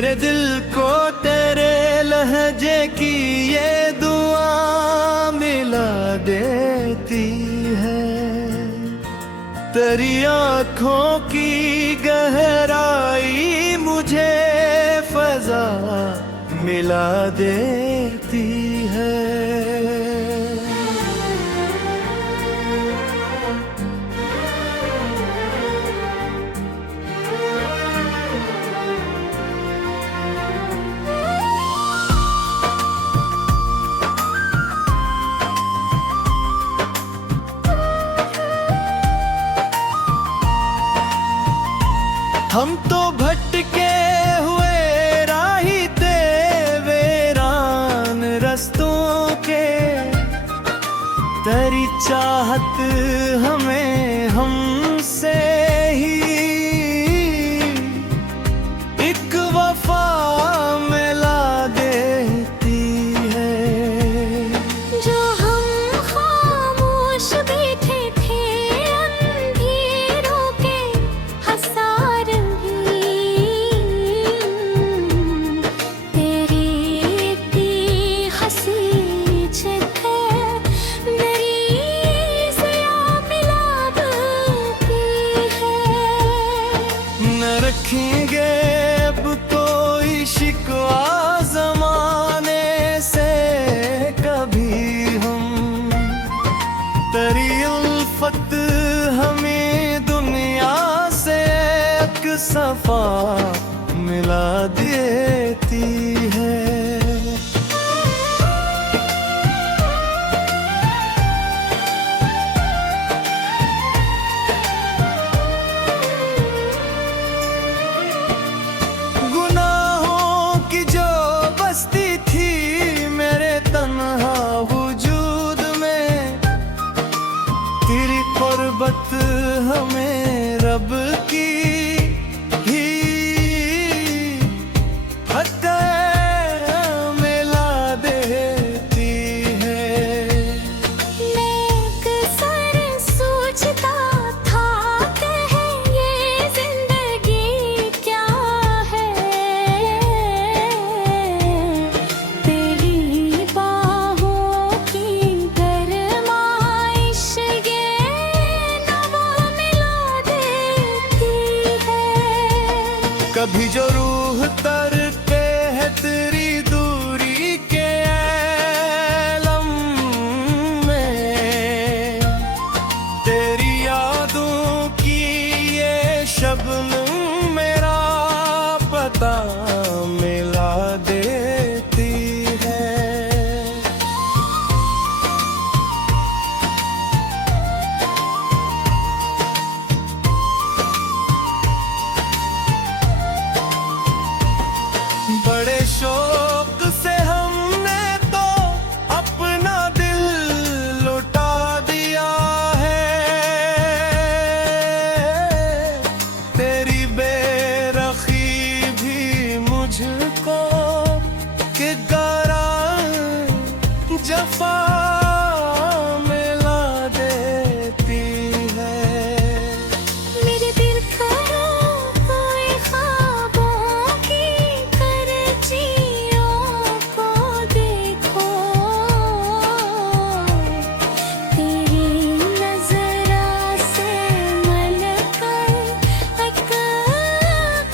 मेरे दिल को तेरे लहजे की ये दुआ मिला देती है। तेरी आँखों की गहराई मुझे फजा मिला देती है। हम तो भटके हुए राही थे वीरान रस्तों के, तेरी चाहत हमें हमसे ही एक वफा मिला देती है। जो हम खामोश बैठे थे अंधेरों के हंसा रही, तेरी इतनी हंसी चेहरे मेरी ज़िया मिला देती है। न रखेंगे अब कोई शिकवा ज़माने से कभी हम, तेरी उल्फत हमें दुनिया से एक सफा मिला देती है। गुनाहों की जो बस्ती थी मेरे तन्हा वजूद में, तेरी कुर्बत हमें रब की ही हद मिला देती है। मैं अक्सर सोचता था कि ये जिंदगी क्या है, तेरी बाहों की गरमाइश ये नवा मिला देती है। कभी जो रूह तरके है तेरी दूरी के आलम में, तेरी यादों की ये शबनम मेरा पता मिला देती है। बड़े शौक से हमने तो अपना दिल लुटा दिया है, तेरी बेरखी भी मुझको कि गरा जफा मिला देती है। मेरे दिल खराब हुए ख्वाबों की करचियों को देखो, तेरी नज़रा से मलकर एक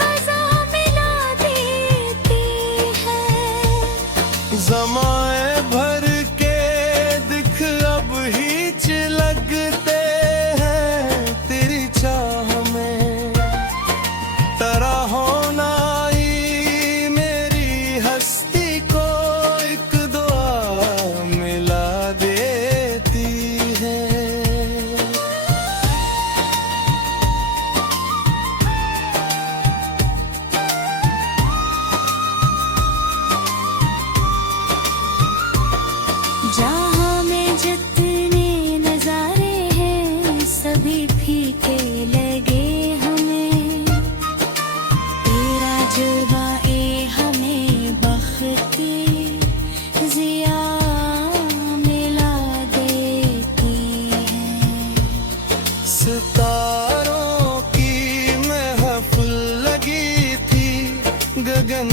क़ज़ा मिला देती है। ज़माए भर के दिख अब हिच लगते हैं तेरी चाह में, तेरा होना ही मेरी हस्ती को एक दुआ मिला देती है। जहाँ में जितने नज़ारे हैं सभी फीके लगे हमें, तेरा जलवा हमें बख्ती ज़िया मिला देती है। सितारों की महफिल लगी थी गगन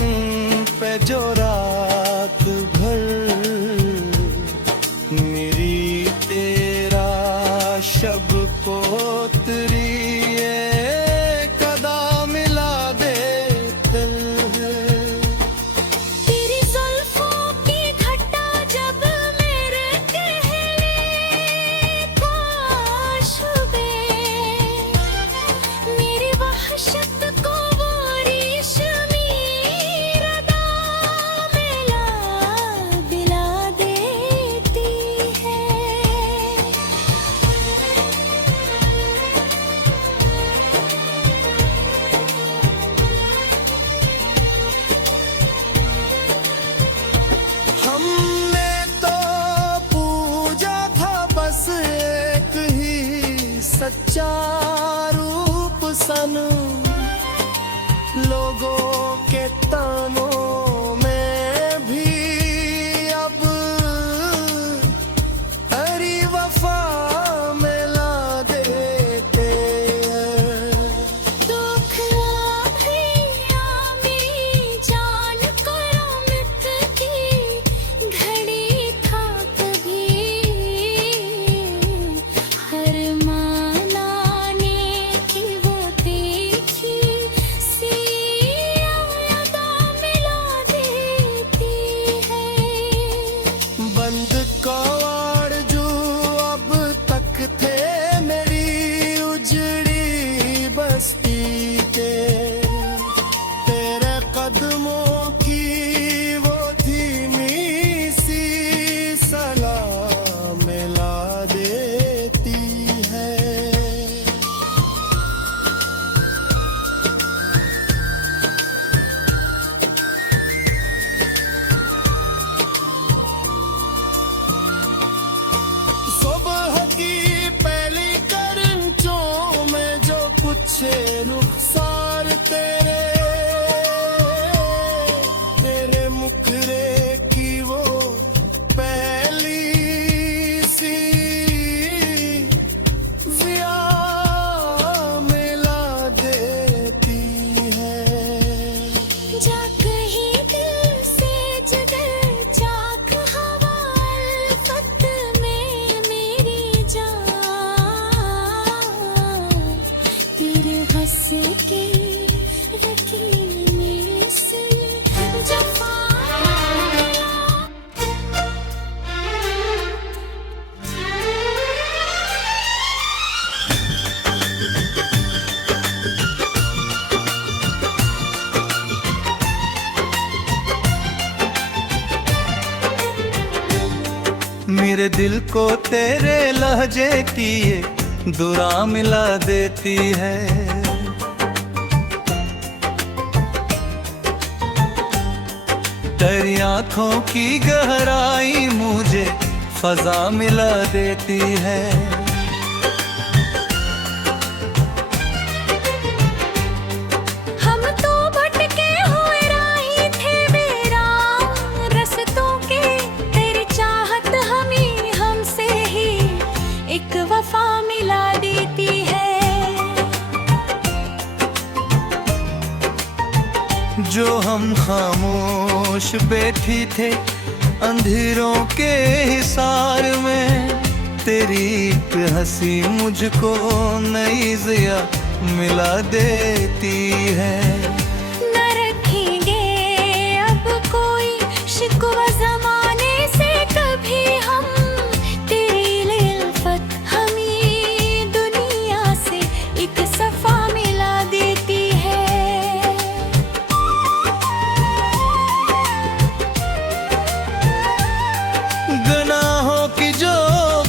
सच्चा रूप सन लोगों के तानों में भी अब तेरी वफा मिला देते हैं। दुख भी मेरी जान करो मित की घड़ी था कभी हर मानाने की वो देखी सी यादा मिला देती है। बंद कवाड़ जो अब तक थे मेरी उजड़ी बस्ती के तेरे कदमों की वो धीमी सी सलाह मिला देती है। सुबह की पहली करंचों में जो कुछ रुखसार तेरे मुखरे की वो पहली सी जिया मिला देती है। जा कहीं दिल से जिगर चाक हवा अल्फत में मेरी जान तेरे हंस के रकीने से जफा मेरे दिल को तेरे लहजे की ये दुआ मिला देती है। तेरी आंखों की गहराई मुझे फजा मिला देती है। हम तो भटके हुए राही थे बेराम रस्तों के तेरी चाहत हमें हमसे ही एक वफा मिला देती है। जो हम खामोश बैठी थे अंधेरों के हिसार में तेरी एक हंसी मुझको नई जिया मिला देती है। न रखेंगे अब कोई शिकवा जमाने से कभी हम तेरी लिल्फत हमें दुनिया से एक सफा मिला देती है। गुनाहों की जो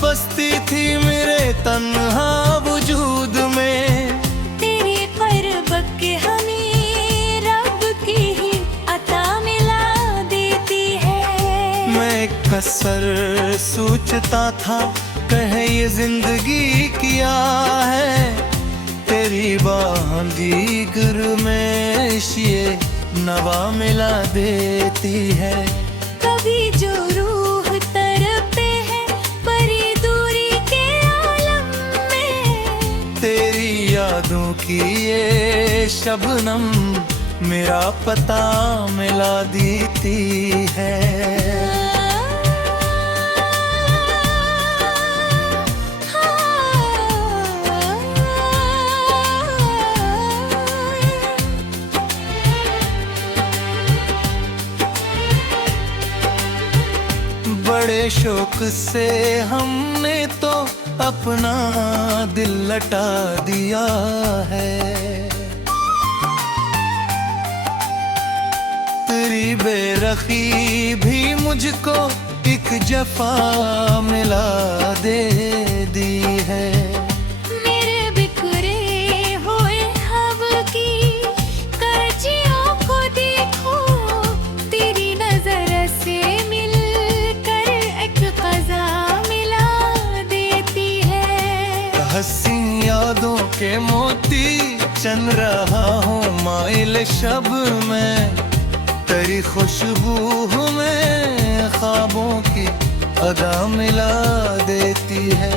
बस्ती थी मेरे तन्हा वजूद में तेरी क़ुर्बत के हमें रब की ही अता मिला देती है। मैं कसर सोचता था कहे ये जिंदगी क्या है तेरी बांधी गर में ये नवा मिला देती है। कभी जो रूह तड़पे है परी दूरी के आलम में तेरी यादों की ये शबनम मेरा पता मिला देती है। बड़े शौक से हमने तो अपना दिल लटा दिया है। तेरी बेरखी भी मुझको एक जफा मिला दे दी है। मेरे बिखरे हुए ख्वाब की कजियों को देखो तेरी नजर से मिलकर एक क़ज़ा मिला देती है। हंसियाँ के मोती चन रहा हूँ माइल शब में, तेरी खुशबू में ख्वाबों की अदा मिला देती है।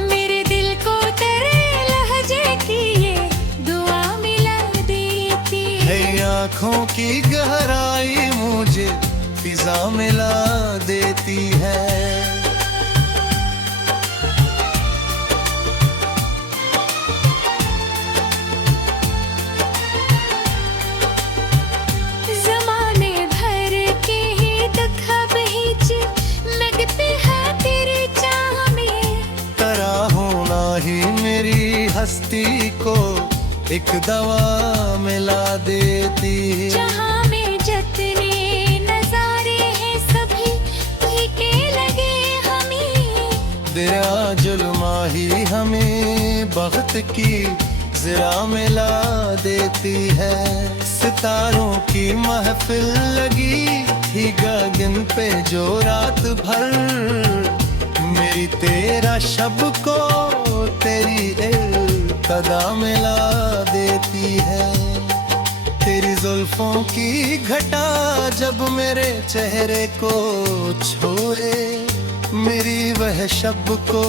मेरे दिल को तेरे लहजे की ये दुआ मिला देती है, आँखों की गहराई मुझे फिजा मिला देती है। ज़माने भर के ही दुख अब हिच लगते हैं तेरी चाह में, तरह होना ही मेरी हस्ती को एक दवा मिला देती है। जहाँ में जितने नजारे हैं सभी फीके लगे हमें, दरिया जुल्मा ही हमें बख्त की जरा मिला देती है। सितारों की महफिल लगी थी गगन पे जो रात भर, मेरी तेरा शब को तेरी कदा मिला देती है। तेरी जुल्फों की घटा जब मेरे चेहरे को छोए, मेरी वह शब को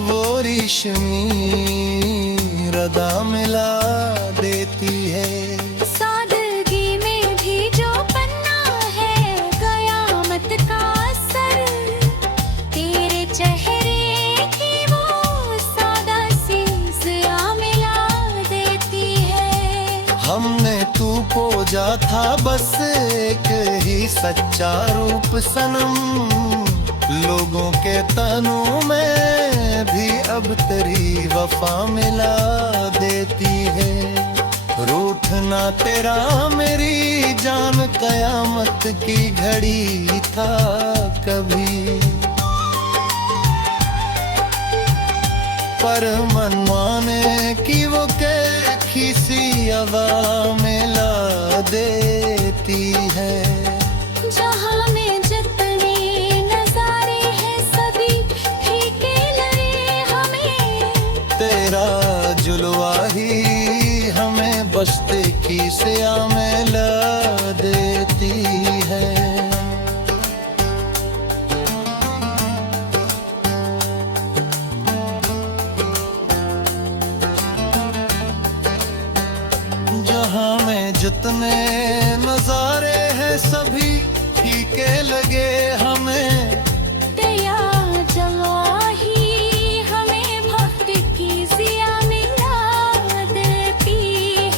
वो रेशमी रदा मिला देती है। सादगी में भी जो पन्ना है कयामत का असर, तेरे चेहरे की वो सादा सी ज़िया मिला देती है। हमने तू पूजा था बस एक ही सच्चा रूप सनम, लोगों के तनों में भी अब तेरी वफा मिला देती है। रूठना तेरा मेरी जान कयामत की घड़ी था कभी, पर मनमाने की वो कैसी सी हवा मिला देती है। जहाँ में जितने नजारे हैं सभी फीके लगे हमें, तेरा जुलवा ही हमें बस्ते की सिया मिला देती है। जहाँ में जितने नजारे हैं सभी फीके लगे हमें, दया जवा ही हमें भक्त की ज़िया मिला देती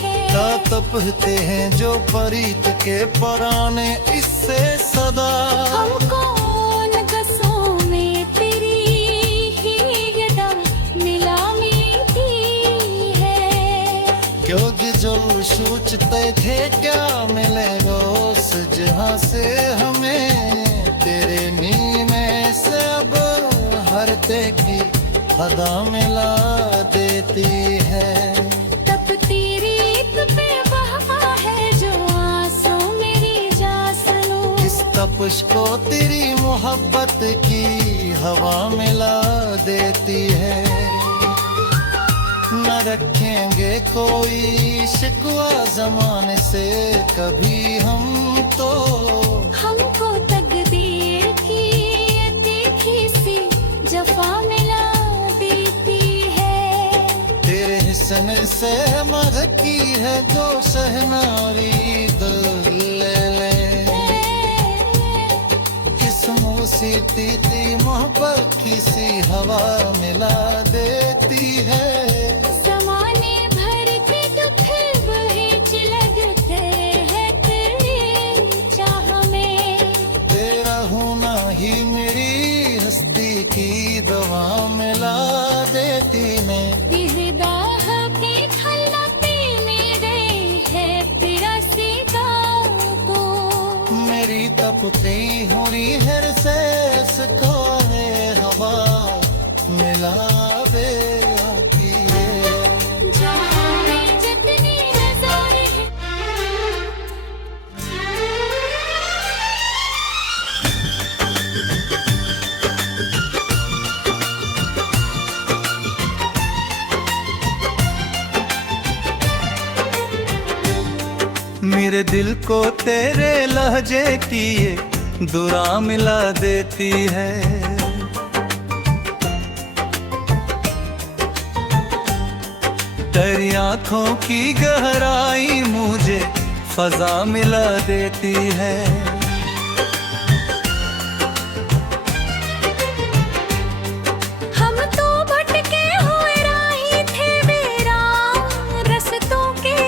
है। तपते हैं जो परीत के पराने इससे सदा, हमको नगसों में तेरी ही यदा मिला मिलती है। क्योंकि जो सोचते थे क्या मिलेगा उस जहां से हमें, तेरे मीने से अब हर ते की अदा मिला देती है। तपती रीत पे बहा है जो आंसू मेरी जासनू, इस तपश को तेरी मोहब्बत की हवा मिला देती है। न रखेंगे कोई शिकवा जमाने से कभी हम तो, हमको तकदीर की ये तीखी सी जफा मिला देती है। तेरे हिस्से से महकी है जो शहनारी दिल ले ले, किस मूसीती थी मोहब्बत की सी हवा मिला देती है। ज़माने भर के दुख बहेज लगते हैं तेरी चाह में, तेरा होना ही मेरी हस्ती की दवा मिला देती ने। निगाह के खलते मेरे है तेरा सीधा को, मेरी तपती हुई हर से को है हवा मिला दे आती है। जहाँ में जितने नजारे हैं मेरे दिल को तेरे लहजे की ये दुआ मिला देती है। तेरी आँखों की गहराई मुझे फजा मिला देती है। हम तो भटके हुए राही थे वीरान रस्तों के,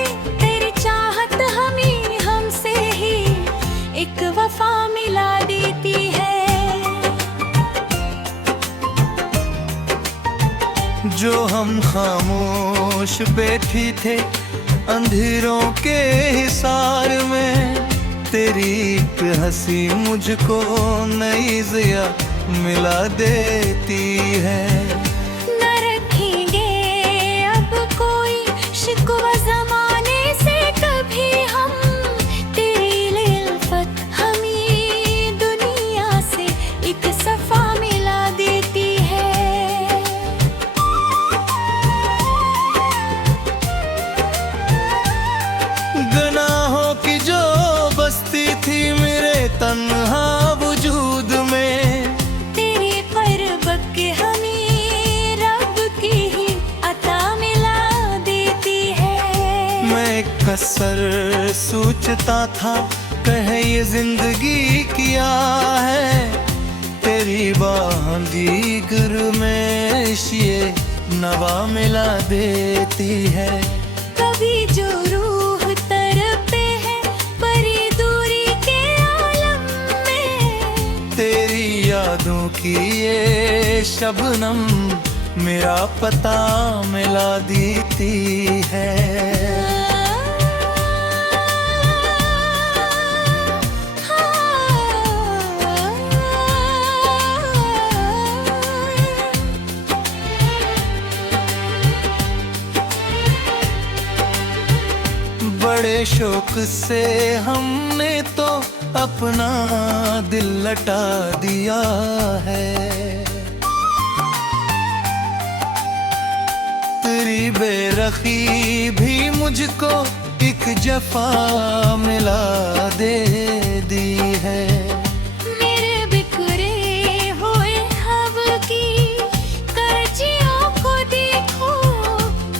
तेरी चाहत हमें हमसे ही एक वफा मिला देती है। जो हम खामोश बैठी थे अंधेरों के हिसार में, तेरी एक हंसी मुझको नई ज़िया मिला देती है। न रखेंगे अब कोई शिकवा ज़माने से कभी हम, तेरी लिल्फत हमें दुनिया से एक सफ़ा मिला देती है। गुनाहों की जो बस्ती थी मेरे तन्हा वजूद में, तेरी क़ुर्बत हमें रब की ही अता मिला देती है। मैं कसर सोचता था कहे ये जिंदगी क्या है, तेरी बांधी गर में ये नवा मिला देती है। कभी जो रूह तड़पे है परी दूरी के आलम में, तेरी यादों की ये शबनम मेरा पता मिला देती है। बड़े शौक से हमने तो अपना दिल लटा दिया है, तेरी बेरखी भी मुझको एक जफा मिला दे दी है। मेरे बिखरे हुए ख्वाब की करचियों को देखो,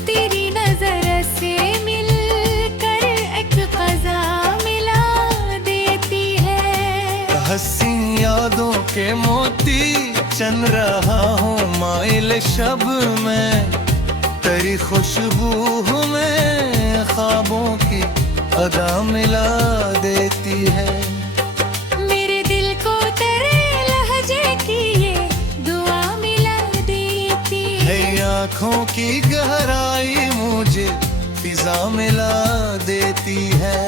तेरी नजर से मिलकर एक क़ज़ा मिला देती है। हंसी यादों के मोती चन रहा हूँ माइल शब में, तेरी खुशबू हमें ख्वाबों की अदा मिला देती है। मेरे दिल को तेरे लहजे की ये दुआ मिला देती है। आँखों की गहराई मुझे फिजा मिला देती है।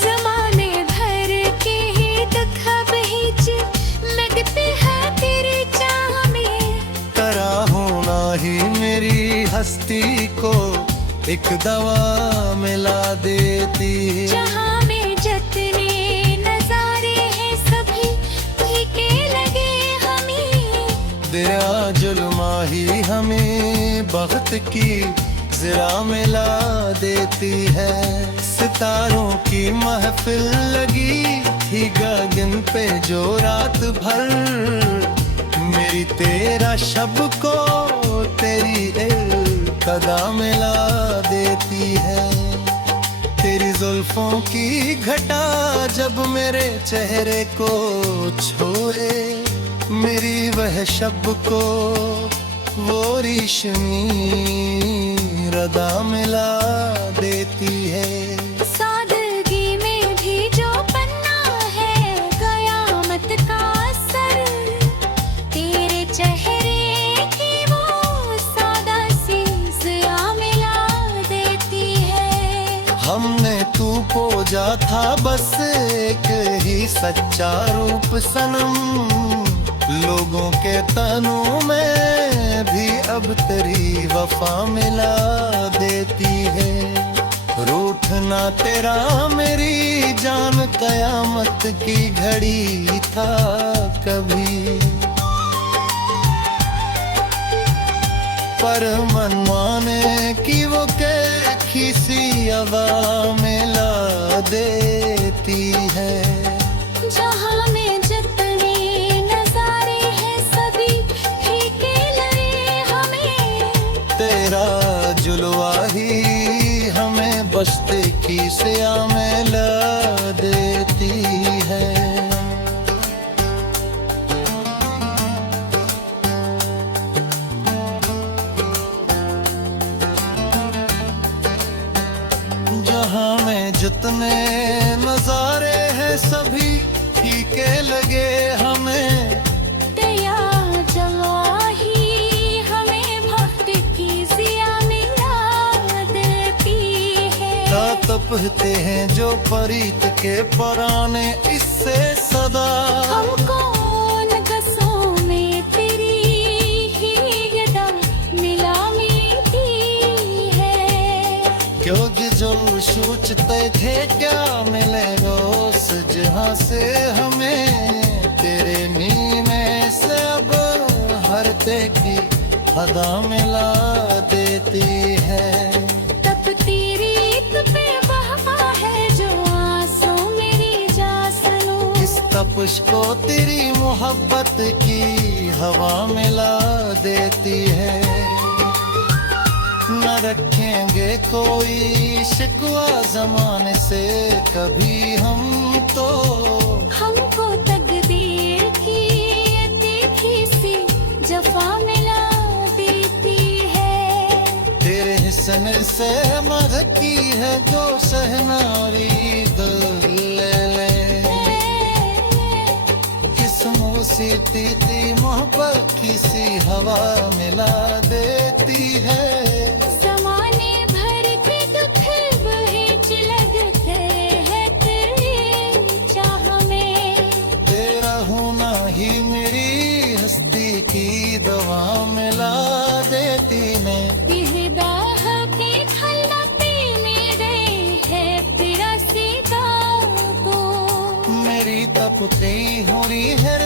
ज़माने भर के ही दुख अब हिच लगते हैं तेरी चाह में, तेरा होना ही मेरी हस्ती को एक दवा मिला देती है। जहाँ में जितने नज़ारे हैं सभी फीके लगे हमें, दरिया जुल्मा ही हमें बख्त की ज़रा मिला देती है। सितारों की महफिल लगी थी गगन पे जो रात भर, मेरी तेरा शब को तेरी कदा मिला देती है। तेरी जुल्फों की घटा जब मेरे चेहरे को छोए, मेरी वह शब को वो रेशमी रदा मिला देती है। सादगी में भी जो पन्ना है कयामत का असर, तेरे चेहरे की वो सादा सी ज़िया मिला देती है। हमने तू पूजा था बस एक ही सच्चा रूप सनम, लोगों के तनों में भी अब तेरी वफा मिला देती है। रूठना तेरा मेरी जान कयामत की घड़ी था कभी, पर मन माने कि वो कैसी सी हवा मिला देती है। जहाँ में जितने नजारे हैं सभी फीके लगे हमें, तेरा जुलवा ही हमें बस्ते की सिया में ला देती है। जहाँ में जितने नजारे हैं सभी फीके लगे हमें, तेरा जलवा ही हमें भक्ति की सिया मिला देती है। तपते हैं जो परीत के पराने इससे सदा, हमको नगसों में तेरी ही यदा मिला मिलती है। क्योंकि जो सोचते थे क्या मिलेगा उस जहां से हमें, तेरे नीने से अब हरते की हदा मिला देती है। तपती रीत पे बहा है जो आंसू मेरी जासनू, इस तपश को तेरी मोहब्बत की हवा मिला देती है। न रखेंगे कोई शिकवा जमाने से कभी हम तो, हमको तकदीर की ये तीखी सी जफा मिला देती है। तेरे हिस्से से मधकी है जो सहनारी दिल ले ले, किस मूसीती थी मोहब्बत की सी हवा मिला देती है। ज़माने भर के दुख बहेज लगते हैं तेरी चाह में, तेरा होना ही मेरी हस्ती की दवा मिला देती ने। यह दाह के खल्ला पीने गए है तेरा सीधा तो, मेरी तपती हो रही है